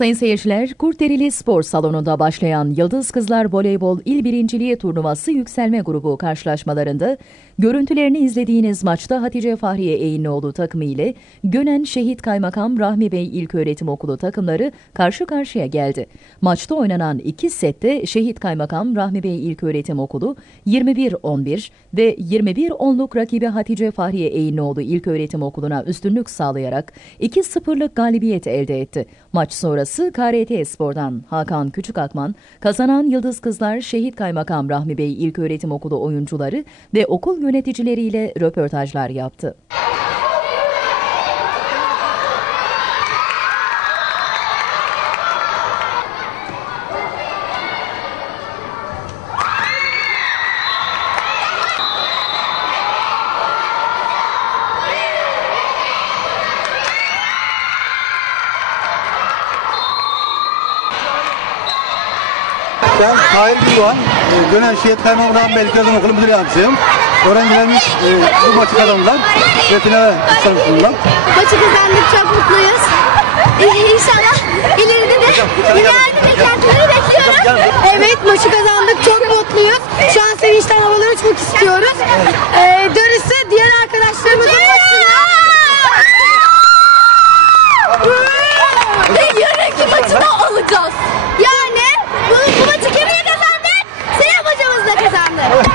Sayın seyirciler, Kurtderili Spor Salonu'nda başlayan Yıldız Kızlar Voleybol İl Birinciliği Turnuvası Yükselme Grubu karşılaşmalarında görüntülerini izlediğiniz maçta Hatice Fahriye Eğinlioğlu takımı ile Gönen Şehit Kaymakam Rahmi Bey İlköğretim Okulu takımları karşı karşıya geldi. Maçta oynanan iki sette Şehit Kaymakam Rahmi Bey İlköğretim Okulu 21-11 ve 21-10'luk rakibi Hatice Fahriye Eğinlioğlu İlköğretim Okulu'na üstünlük sağlayarak 2-0'lık galibiyet elde etti. Maç sonrası KRT Spor'dan Hakan Küçükakman, kazanan Yıldız Kızlar Şehit Kaymakam Rahmi Bey İlköğretim Okulu oyuncuları ve okul yöneticileriyle röportajlar yaptı. Ben Tahir Güldoğan, e, Gönen Şehit Kaymakam Belki Okulu Müdür Yardımcısıyım. Öğrencilerimiz e, bu maçı kazandılar ve finale çıkmış bulundular. Maçı kazandık, çok mutluyuz. Ee, inşallah ileride de ileride beklentileri bekliyorum. Evet maçı kazandık, çok mutluyuz. Şu an sevinçten havalara uçmak istiyoruz. Ee, dönüşse diğer Eh.